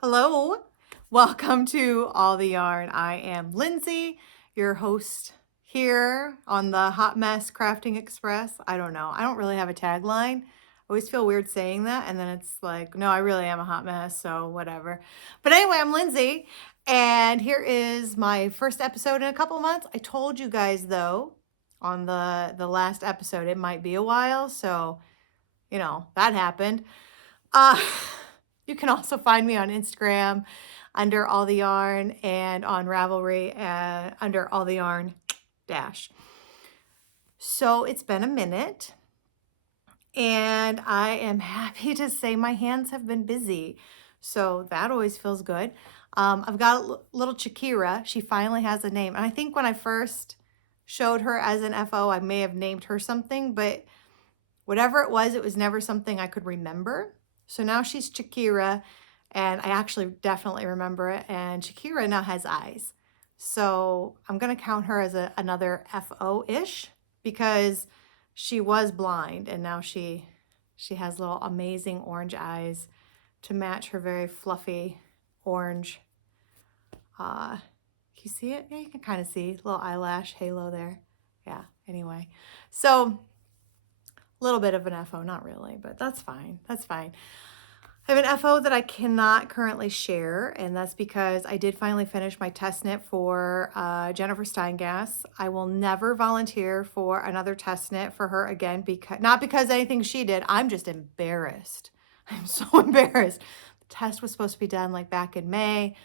Hello, welcome to All the Yarn. I am Lindsay, your host here on the Hot Mess Crafting Express. I don't know. I don't really have a tagline. I always feel weird saying that, and then it's like, no, I really am a hot mess, so whatever. But anyway, I'm Lindsay, and here is my first episode in a couple months. I told you guys though on the last episode it might be a while, so that happened. Uh You can also find me on Instagram under All the Yarn and on Ravelry under All the Yarn dash. So it's been a minute and I am happy to say my hands have been busy. So that always feels good. I've got a little Chickira. She finally has a name. And I think when I first showed her as an FO, I may have named her something, but whatever it was never something I could remember. So now she's Chickira. And I actually definitely remember it. And Chickira now has eyes. So I'm going to count her as another FO-ish because she was blind and now she has little amazing orange eyes to match her very fluffy orange. Can you see it? Yeah, you can kind of see little eyelash halo there. Yeah, anyway. So a little bit of an FO, not really, but that's fine. That's fine. I have an FO that I cannot currently share, and that's because I did finally finish my test knit for Jennifer Steingass. I will never volunteer for another test knit for her again, not because anything she did. I'm just embarrassed. I'm so embarrassed. The test was supposed to be done like back in May.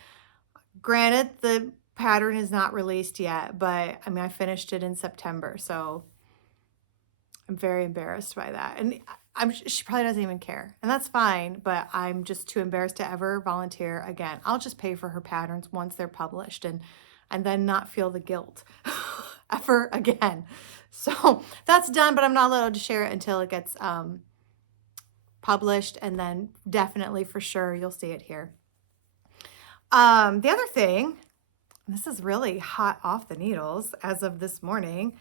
Granted, the pattern is not released yet, but I mean, I finished it in September, so I'm very embarrassed by that. And she probably doesn't even care, and that's fine, but I'm just too embarrassed to ever volunteer again. I'll just pay for her patterns once they're published and then not feel the guilt ever again. So that's done, but I'm not allowed to share it until it gets published, and then definitely for sure you'll see it here. The other thing, this is really hot off the needles as of this morning,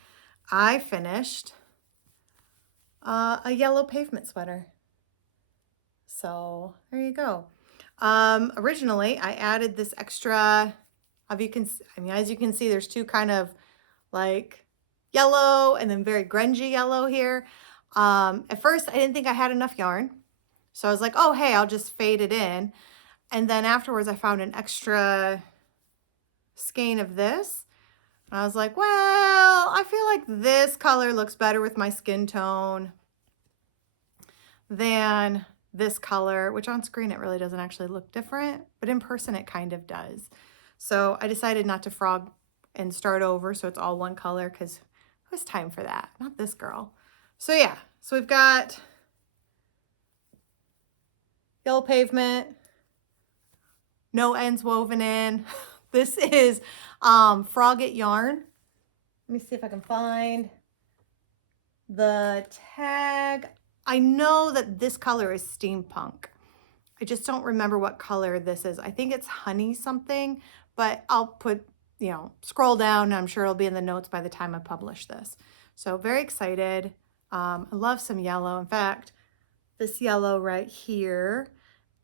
I finished a yellow pavement sweater. So there you go. Originally I added this extra, as you can see, there's two kind of like yellow and then very grungy yellow here. At first I didn't think I had enough yarn. So I was like, oh, hey, I'll just fade it in. And then afterwards I found an extra skein of this. I was like, well, I feel like this color looks better with my skin tone than this color, which on screen it really doesn't actually look different, but in person it kind of does. So I decided not to frog and start over so it's all one color because it was time for that, not this girl. So yeah, so we've got yellow pavement, no ends woven in. This is Frogget yarn. Let me see if I can find the tag. I know that this color is Steampunk. I just don't remember what color this is. I think it's honey something, but I'll put, scroll down and I'm sure it'll be in the notes by the time I publish this. So very excited. I love some yellow. In fact, this yellow right here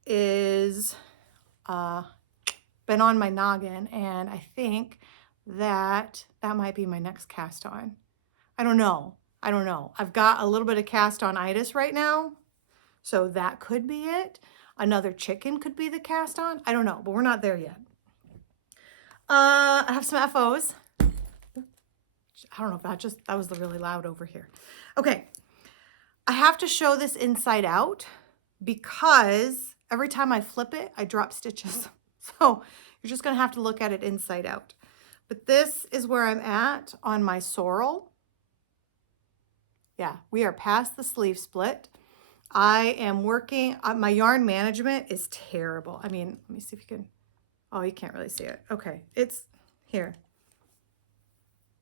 is been on my noggin, and I think that might be my next cast on. I don't know. I've got a little bit of cast on itis right now, so that could be it. Another chicken could be the cast on. I don't know, but we're not there yet. I have some FOs. I don't know if that was really loud over here. Okay, I have to show this inside out because every time I flip it, I drop stitches. So you're just gonna have to look at it inside out. But this is where I'm at on my Sorrel. Yeah, we are past the sleeve split. I am working, my yarn management is terrible. I mean, let me see if you can, oh, you can't really see it. Okay, it's here.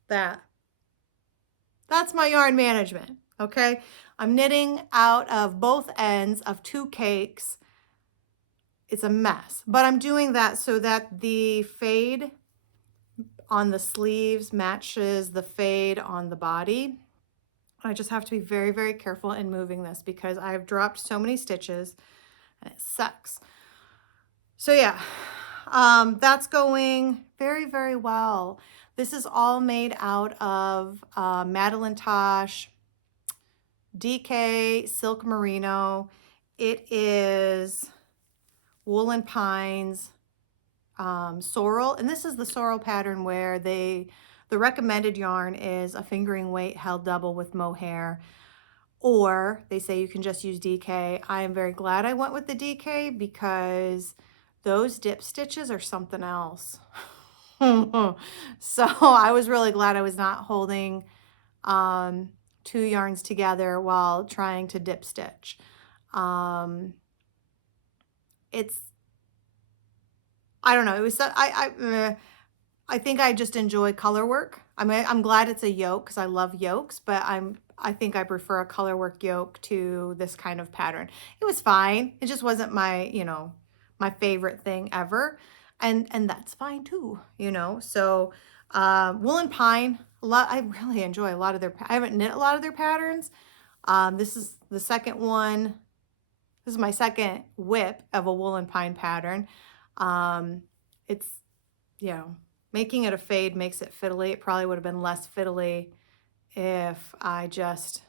That's my yarn management, okay? I'm knitting out of both ends of two cakes. It's a mess, but I'm doing that so that the fade on the sleeves matches the fade on the body. I just have to be very, very careful in moving this because I've dropped so many stitches and it sucks. So yeah, that's going very, very well. This is all made out of Madelinetosh, DK, Silk Merino. It is Woolen Pines, Sorrel, and this is the Sorrel pattern where the recommended yarn is a fingering weight held double with mohair, or they say you can just use DK. I am very glad I went with the DK because those dip stitches are something else. So I was really glad I was not holding two yarns together while trying to dip stitch. It's, I don't know. It was, I think I just enjoy color work. I mean, I'm glad it's a yoke because I love yokes, but I think I prefer a color work yoke to this kind of pattern. It was fine. It just wasn't my, you know, my favorite thing ever. And that's fine too, you know. So Woolen Pine, a lot, I really enjoy a lot of their, I haven't knit a lot of their patterns. This is the second one. This is my second whip of a Woolen Pine pattern. It's, you know, making it a fade makes it fiddly. It probably would have been less fiddly if I just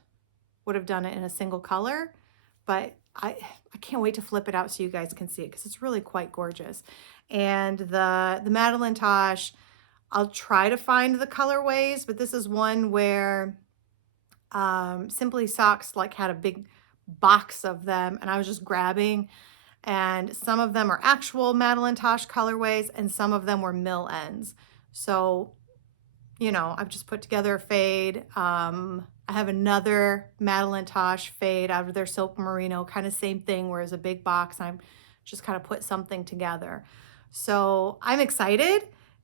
would have done it in a single color, but I can't wait to flip it out so you guys can see it because it's really quite gorgeous. And the Madelinetosh, I'll try to find the colorways, but this is one where Simply Socks like had a big box of them and I was just grabbing, and some of them are actual Madelinetosh colorways and some of them were mill ends. So, you know, I've just put together a fade. I have another Madelinetosh fade out of their Silk Merino, kind of same thing, where it's a big box. I'm just kind of put something together. So I'm excited.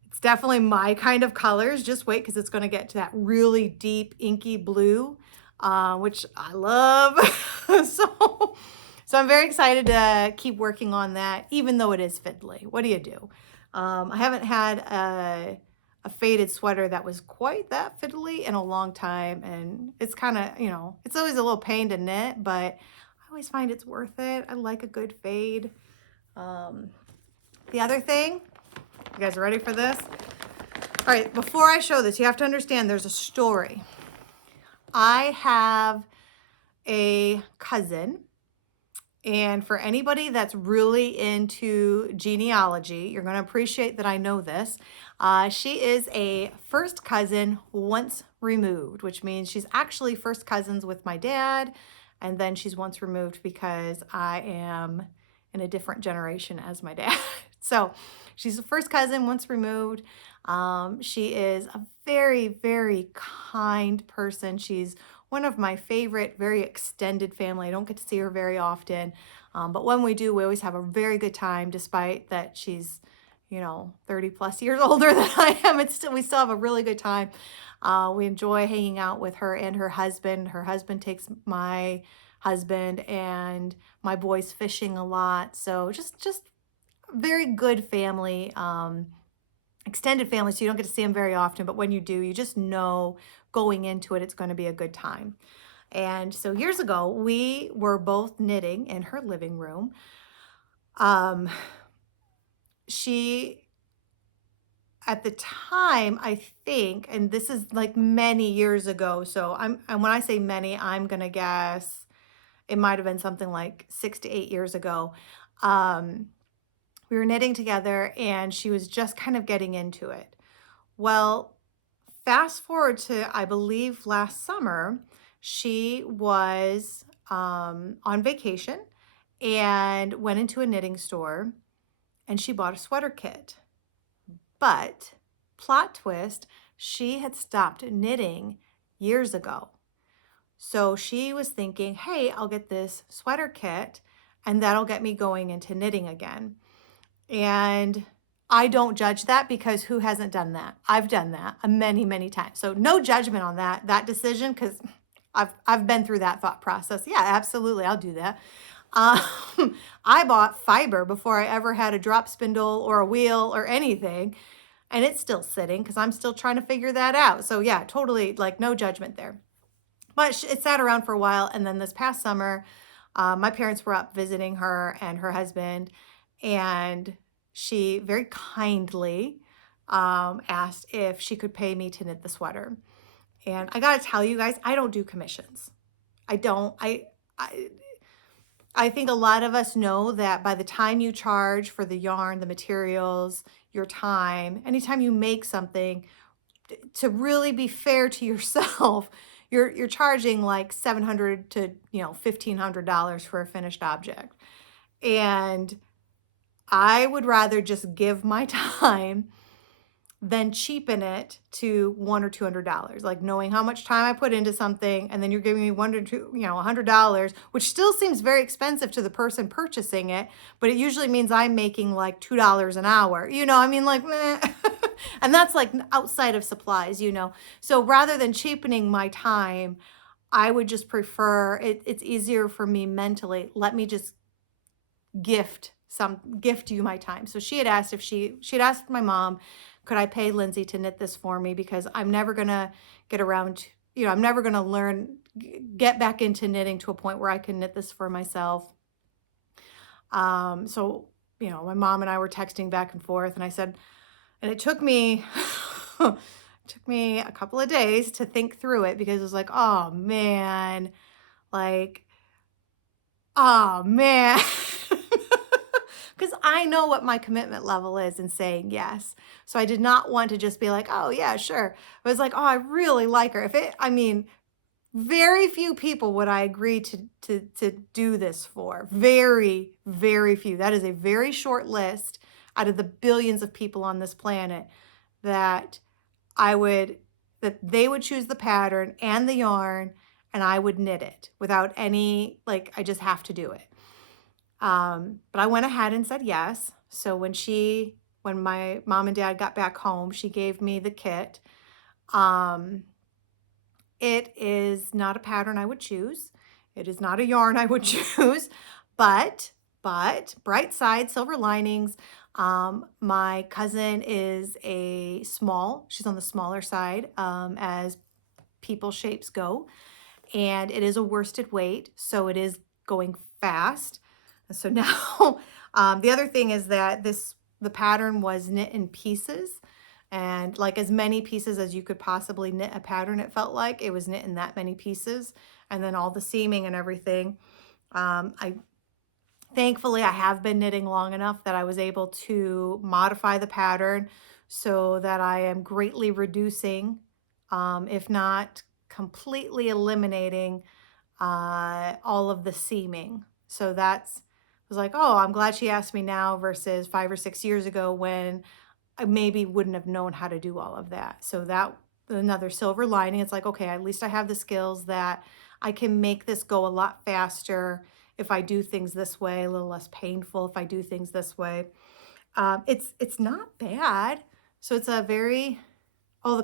It's definitely my kind of colors. Just wait, because it's going to get to that really deep inky blue, which I love. So I'm very excited to keep working on that, even though it is fiddly. What do you do? I haven't had a faded sweater that was quite that fiddly in a long time, and it's kind of, you know, it's always a little pain to knit, but I always find it's worth it. I like a good fade. The other thing, you guys ready for this? All right, before I show this, you have to understand there's a story. I have a cousin, and for anybody that's really into genealogy, you're going to appreciate that I know this. She is a first cousin once removed, which means she's actually first cousins with my dad, and then she's once removed because I am in a different generation as my dad. So she's a first cousin once removed. She is a very, very kind person. She's one of my favorite, very extended family. I don't get to see her very often, but when we do, we always have a very good time, despite that she's, you know, 30 plus years older than I am. We still have a really good time. We enjoy hanging out with her and her husband. Her husband takes my husband and my boys fishing a lot. So just very good family, extended family. So you don't get to see them very often, but when you do, you just know going into it, it's going to be a good time. And so years ago, we were both knitting in her living room. She, at the time, I think, and this is like many years ago, so and when I say many, I'm gonna guess it might have been something like 6 to 8 years ago. We were knitting together and she was just kind of getting into it. Well, fast forward to, I believe, last summer, she was on vacation and went into a knitting store and she bought a sweater kit. But plot twist, she had stopped knitting years ago. So she was thinking, hey, I'll get this sweater kit and that'll get me going into knitting again. And I don't judge that, because who hasn't done that? I've done that many, many times. So no judgment on that decision, because I've been through that thought process. Yeah, absolutely, I'll do that. I bought fiber before I ever had a drop spindle or a wheel or anything, and it's still sitting because I'm still trying to figure that out. So yeah, totally, like, no judgment there. But it sat around for a while, and then this past summer, my parents were up visiting her and her husband, and she very kindly asked if she could pay me to knit the sweater. And I gotta tell you guys, I don't do commissions. I don't. I I think a lot of us know that by the time you charge for the yarn, the materials, your time, anytime you make something, to really be fair to yourself, you're charging like $700 to $1,500 for a finished object. And I would rather just give my time than cheapen it to $100 or $200. Like knowing how much time I put into something, and then you're giving me $100, which still seems very expensive to the person purchasing it, but it usually means I'm making like $2 an hour. I mean, like, meh. And that's like outside of supplies. So rather than cheapening my time, I would just prefer it's easier for me mentally. Let me just gift you my time. So she had asked if she'd asked my mom, could I pay Lindsay to knit this for me, because I'm never gonna get around, I'm never gonna get back into knitting to a point where I can knit this for myself. So my mom and I were texting back and forth, and I said, and it took me a couple of days to think through it, because it was like, oh man, because I know what my commitment level is in saying yes. So I did not want to just be like, oh yeah, sure. I was like, oh, I really like her. Very few people would I agree to do this for. Very, very few. That is a very short list out of the billions of people on this planet that they would choose the pattern and the yarn, and I would knit it without any, I just have to do it. But I went ahead and said yes. So when my mom and dad got back home, she gave me the kit. It is not a pattern I would choose. It is not a yarn I would choose, but bright side, silver linings. My cousin is she's on the smaller side, as people shapes go, and it is a worsted weight, so it is going fast. So now, the other thing is that the pattern was knit in pieces, and like as many pieces as you could possibly knit a pattern. It felt like it was knit in that many pieces, and then all the seaming and everything. Thankfully, I have been knitting long enough that I was able to modify the pattern so that I am greatly reducing, if not completely eliminating, all of the seaming. So I was like, oh, I'm glad she asked me now versus 5 or 6 years ago when I maybe wouldn't have known how to do all of that. So that another silver lining. It's like, okay, at least I have the skills that I can make this go a lot faster if I do things this way, a little less painful if I do things this way. It's not bad. So it's the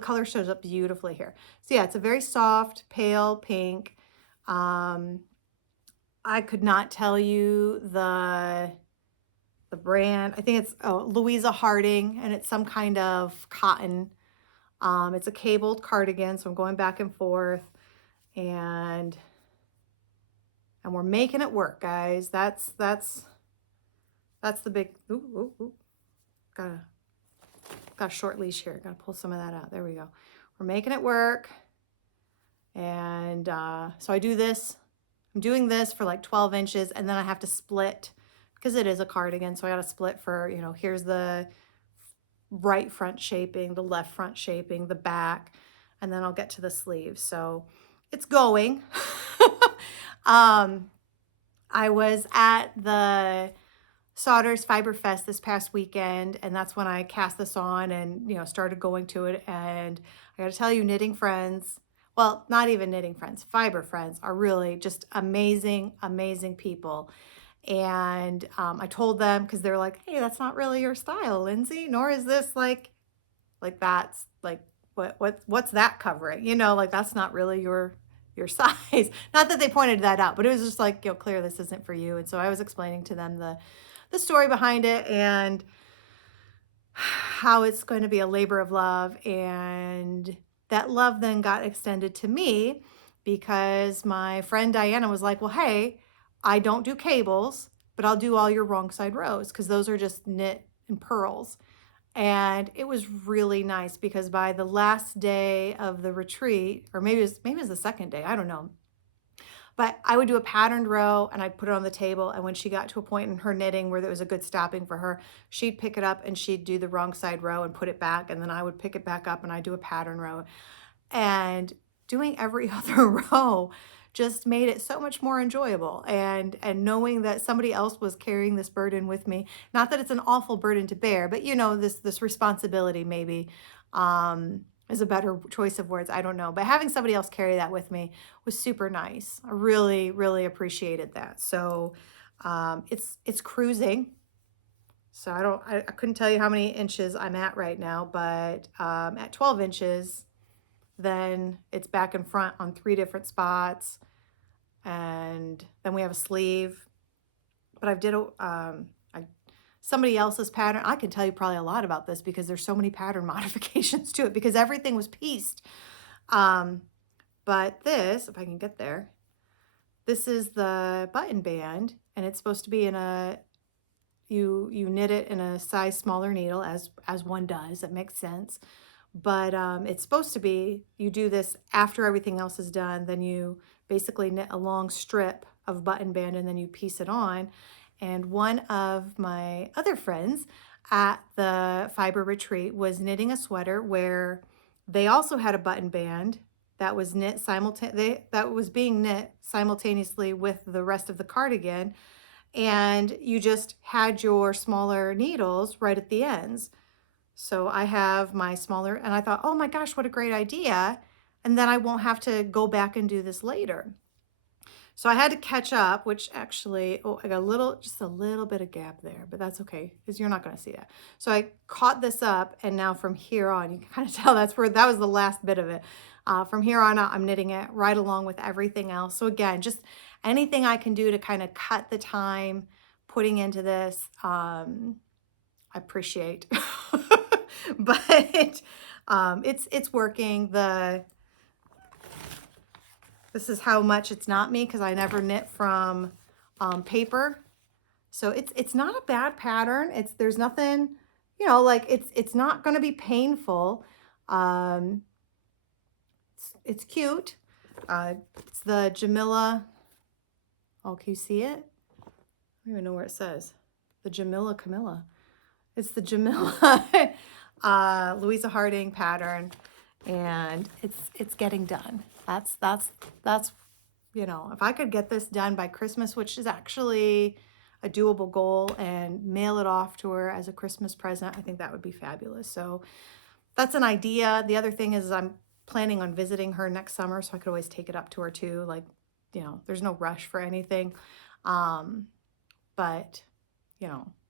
color shows up beautifully here. So yeah, it's a very soft, pale pink. I could not tell you the brand. I think it's Louisa Harding, and it's some kind of cotton. It's a cabled cardigan, so I'm going back and forth, and we're making it work, guys. That's the big. Got a short leash here. Got to pull some of that out. There we go. We're making it work, and so I do this. I'm doing this for like 12 inches, and then I have to split because it is a cardigan. So I got to split for, here's the right front shaping, the left front shaping, the back, and then I'll get to the sleeves. So it's going. I was at the Sauder's Fiber Fest this past weekend, and that's when I cast this on and, started going to it. And I got to tell you, knitting friends, well, not even knitting friends, fiber friends are really just amazing, amazing people. And I told them, because they're like, hey, that's not really your style, Lindsay, nor is this like that's like, what's that covering? That's not really your size. Not that they pointed that out, but it was just like, clear this isn't for you. And so I was explaining to them the story behind it and how it's going to be a labor of love. And that love then got extended to me because my friend Diana was like, well, hey, I don't do cables, but I'll do all your wrong side rows because those are just knit in pearls. And it was really nice because by the last day of the retreat, or maybe it was the second day, I don't know. But I would do a patterned row and I'd put it on the table. And when she got to a point in her knitting where there was a good stopping for her, she'd pick it up and she'd do the wrong side row and put it back. And then I would pick it back up and I'd do a pattern row. And doing every other row just made it so much more enjoyable. And knowing that somebody else was carrying this burden with me, not that it's an awful burden to bear, but you know, this responsibility maybe is a better choice of words. I don't know. But having somebody else carry that with me was super nice. I really, really appreciated that. So it's cruising. So I couldn't tell you how many inches I'm at right now, but at 12 inches, then it's back and front on 3 different spots. And then we have a sleeve. But I've did somebody else's pattern. I can tell you probably a lot about this because there's so many pattern modifications to it because everything was pieced. But this, if I can get there, this is the button band, and it's supposed to be in a, you knit it in a size smaller needle as one does. That makes sense. But it's supposed to be, you do this after everything else is done, then you basically knit a long strip of button band and then you piece it on. And one of my other friends at the fiber retreat was knitting a sweater where they also had a button band that was knit that was being knit simultaneously with the rest of the cardigan, and you just had your smaller needles right at the ends. So I have my smaller, and I thought, oh my gosh, what a great idea. And then I won't have to go back and do this later. So I had to catch up, which actually, I got just a little bit of gap there, but that's okay because you're not going to see that. So I caught this up, and now from here on, you can kind of tell that was the last bit of it. From here on out, I'm knitting it right along with everything else. So again, just anything I can do to kind of cut the time putting into this, I appreciate. But it's working. This is how much it's not me because I never knit from paper. So it's not a bad pattern. There's nothing, like it's not going to be painful. It's cute. It's the Jamila. Oh, can you see it? I don't even know where it says. The Jamila Camilla. It's the Jamila Louisa Harding pattern, and it's getting done. That's if I could get this done by Christmas, which is actually a doable goal, and mail it off to her as a Christmas present, I think that would be fabulous. So that's an idea. The other thing is I'm planning on visiting her next summer, so I could always take it up to her too. Like, there's no rush for anything. But,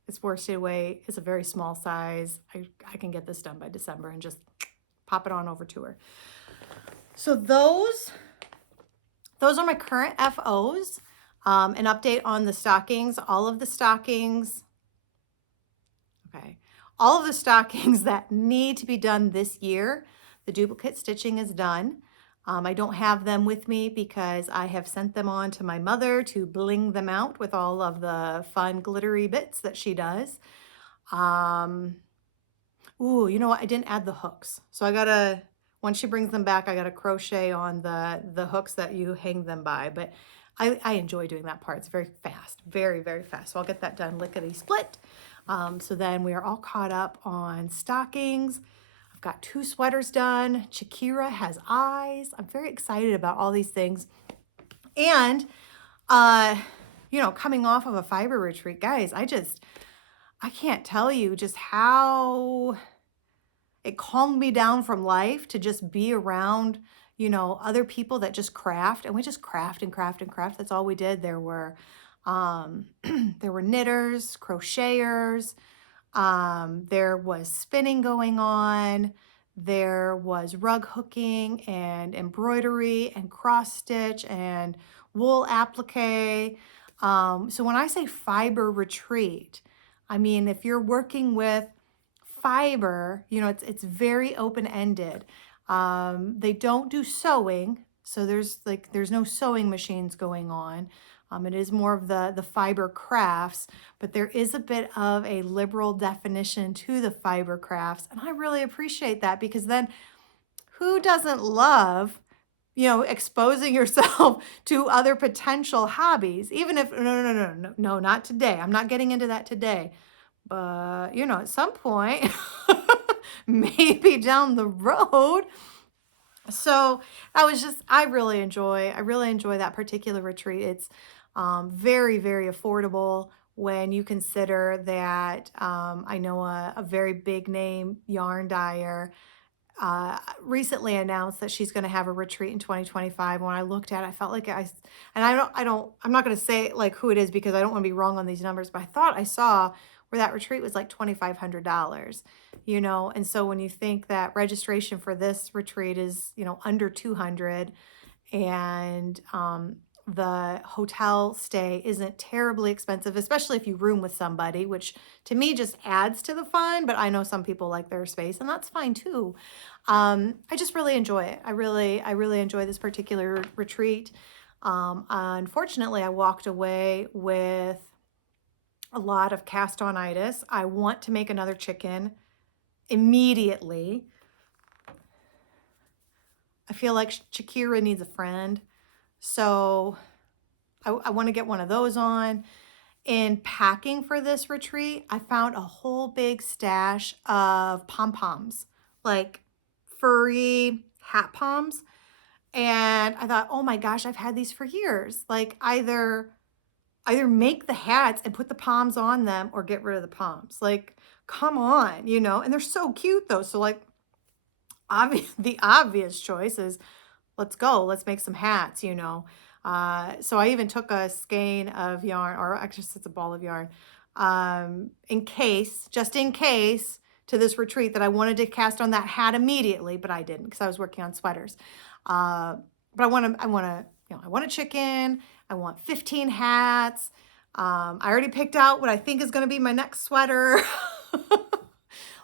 it's worsted weight. It's a very small size. I can get this done by December and just pop it on over to her. So those are my current FOs. An update on the stockings. All of the stockings that need to be done this year, the duplicate stitching is done. I don't have them with me because I have sent them on to my mother to bling them out with all of the fun glittery bits that she does. Ooh, you know what? I didn't add the hooks. So once she brings them back, I gotta crochet on the hooks that you hang them by. But I enjoy doing that part. It's very fast, very, very fast. So I'll get that done lickety split. So then we are all caught up on stockings. I've got 2 sweaters done. Chickira has eyes. I'm very excited about all these things. And, coming off of a fiber retreat, guys, I can't tell you just how it calmed me down from life to just be around, other people that just craft, and we just craft and craft and craft. That's all we did. There were knitters, crocheters, there was spinning going on. There was rug hooking and embroidery and cross stitch and wool applique. So when I say fiber retreat, I mean, if you're working with fiber, it's very open-ended. They don't do sewing. So there's no sewing machines going on. It is more of the fiber crafts, but there is a bit of a liberal definition to the fiber crafts. And I really appreciate that, because then who doesn't love, exposing yourself to other potential hobbies, even if, no, not today. I'm not getting into that today. But, at some point, maybe down the road. So I really enjoy that particular retreat. It's very, very affordable when you consider that I know a very big name yarn dyer recently announced that she's going to have a retreat in 2025. When I looked at it, I felt like I'm not going to say like who it is, because I don't want to be wrong on these numbers, but I thought I saw where that retreat was like $2,500, and so when you think that registration for this retreat is, under 200, and the hotel stay isn't terribly expensive, especially if you room with somebody, which to me just adds to the fun, but I know some people like their space, and that's fine too. I just really enjoy it. I really enjoy this particular retreat. Unfortunately, I walked away with a lot of cast-on-itis. I want to make another chicken immediately. I feel like Chickira needs a friend. So I want to get one of those on. In packing for this retreat, I found a whole big stash of pom-poms, like furry hat poms. And I thought, oh my gosh, I've had these for years. Like either make the hats and put the poms on them, or get rid of the poms. Like, come on, and they're so cute though. So like the obvious choice is, let's go, let's make some hats. So I even took a skein of yarn, or actually it's a ball of yarn, just in case, to this retreat, that I wanted to cast on that hat immediately, but I didn't, because I was working on sweaters. But I want a chicken. I want 15 hats. I already picked out what I think is going to be my next sweater.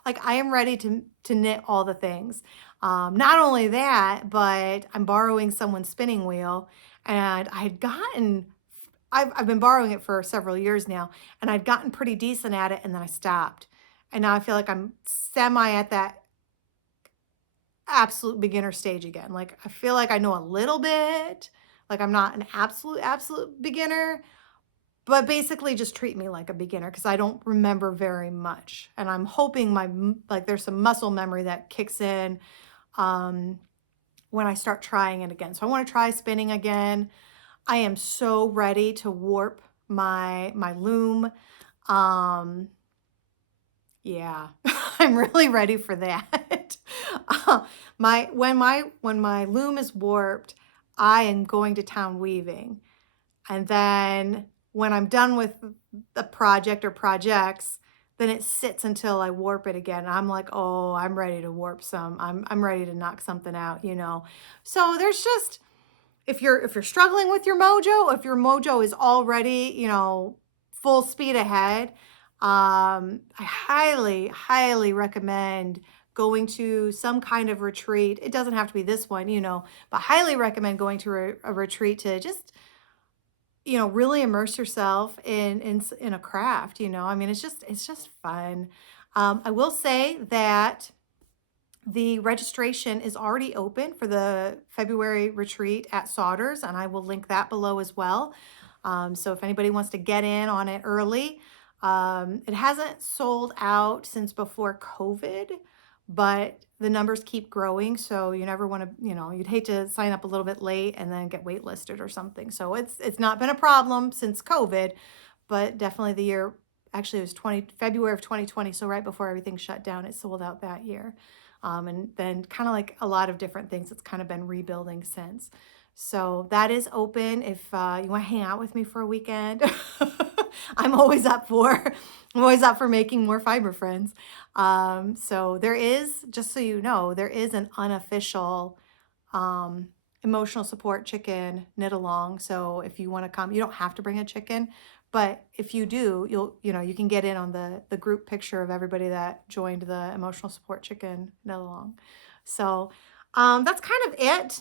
Like, I am ready to knit all the things. Not only that, but I'm borrowing someone's spinning wheel, and I've been borrowing it for several years now, and I'd gotten pretty decent at it, and then I stopped. And now I feel like I'm semi at that absolute beginner stage again. Like, I feel like I know a little bit, like I'm not an absolute beginner, but basically just treat me like a beginner, because I don't remember very much. And I'm hoping there's some muscle memory that kicks in when I start trying it again. So I want to try spinning again. I am so ready to warp my loom. Yeah, I'm really ready for that. When my loom is warped, I am going to town weaving. And then when I'm done with the project or projects, then it sits until I warp it again. And I'm like, oh, I'm ready to warp some. I'm ready to knock something out, So there's just, if you're struggling with your mojo, if your mojo is already, full speed ahead, I highly, highly recommend going to some kind of retreat. It doesn't have to be this one, but highly recommend going to a retreat to just, really immerse yourself in a craft. I mean, it's just fun. I will say that the registration is already open for the February retreat at Sauder's, and I will link that below as well. So if anybody wants to get in on it early, it hasn't sold out since before COVID, but the numbers keep growing. So you never want to, you'd hate to sign up a little bit late and then get waitlisted or something. So it's not been a problem since COVID, but definitely the year, actually it was February of 2020. So right before everything shut down, it sold out that year. And then kind of like a lot of different things, it's kind of been rebuilding since. So that is open if you want to hang out with me for a weekend. I'm always up for making more fiber friends. So there is, just so you know, there is an unofficial emotional support chicken knit along. So if you want to come, you don't have to bring a chicken, but if you do, you can get in on the group picture of everybody that joined the emotional support chicken knit along. So that's kind of it.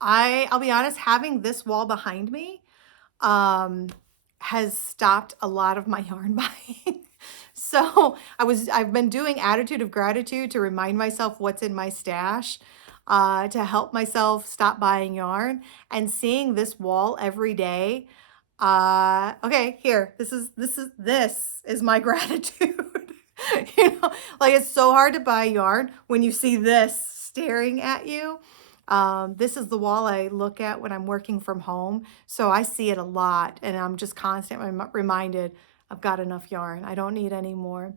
I'll be honest, having this wall behind me um, has stopped a lot of my yarn buying. So I've been doing attitude of gratitude to remind myself what's in my stash, to help myself stop buying yarn, and seeing this wall every day. Okay, here, this is my gratitude. Like it's so hard to buy yarn when you see this staring at you. This is the wall I look at when I'm working from home. So I see it a lot and I'm just constantly reminded I've got enough yarn. I don't need any more.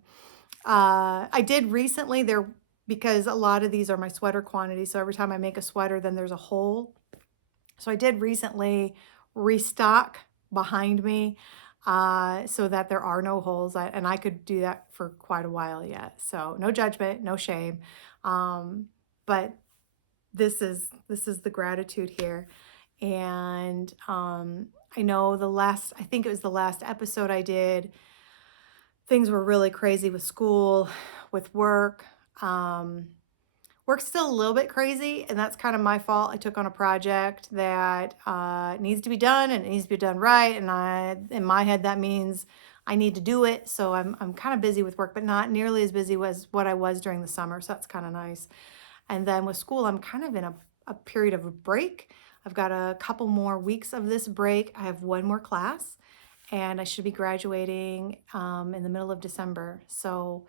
I did recently there because a lot of these are my sweater quantities. So every time I make a sweater, then there's a hole. So I did recently restock behind me so that there are no holes. And I could do that for quite a while yet. So no judgment, no shame. But this is the gratitude here. And I know I think it was the last episode I did, things were really crazy with school, with work. Work's still a little bit crazy, and that's kind of my fault. I took on a project that needs to be done, and it needs to be done right. And in my head, that means I need to do it. So I'm kind of busy with work, but not nearly as busy as what I was during the summer. So that's kind of nice. And then with school, I'm kind of in a period of a break. I've got a couple more weeks of this break. I have one more class, and I should be graduating in the middle of December. So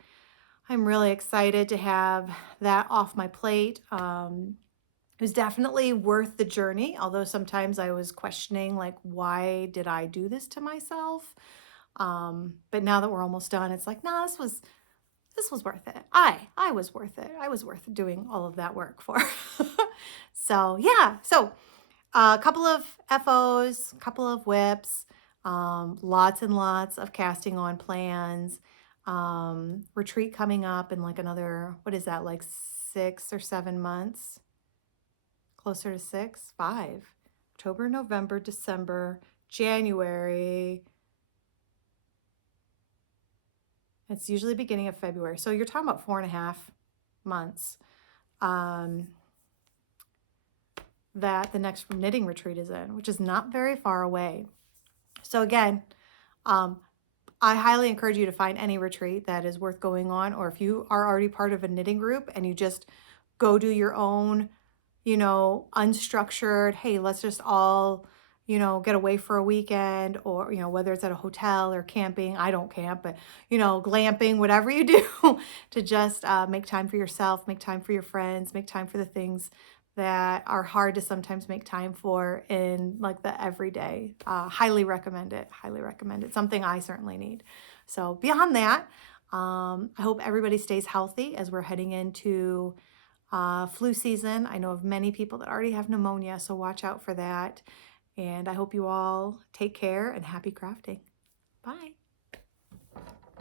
I'm really excited to have that off my plate. It was definitely worth the journey, although sometimes I was questioning, like, why did I do this to myself? But now that we're almost done, it's like, nah, this was worth it. I was worth it. I was worth doing all of that work for. So yeah, so a couple of FOs, a couple of whips, lots and lots of casting on plans. Retreat coming up in like another, what is that, like 6 or 7 months? Closer to 6, 5. October, November, December, January. It's usually beginning of February. So you're talking about 4.5 months that the next knitting retreat is in, which is not very far away. So again, I highly encourage you to find any retreat that is worth going on, or if you are already part of a knitting group and you just go do your own, unstructured, hey, let's just all, get away for a weekend, or, whether it's at a hotel or camping. I don't camp, but, glamping, whatever you do to just make time for yourself, make time for your friends, make time for the things that are hard to sometimes make time for in like the everyday. Highly recommend it. Highly recommend it. Something I certainly need. So beyond that, I hope everybody stays healthy as we're heading into flu season. I know of many people that already have pneumonia, so watch out for that. And I hope you all take care and happy crafting. Bye.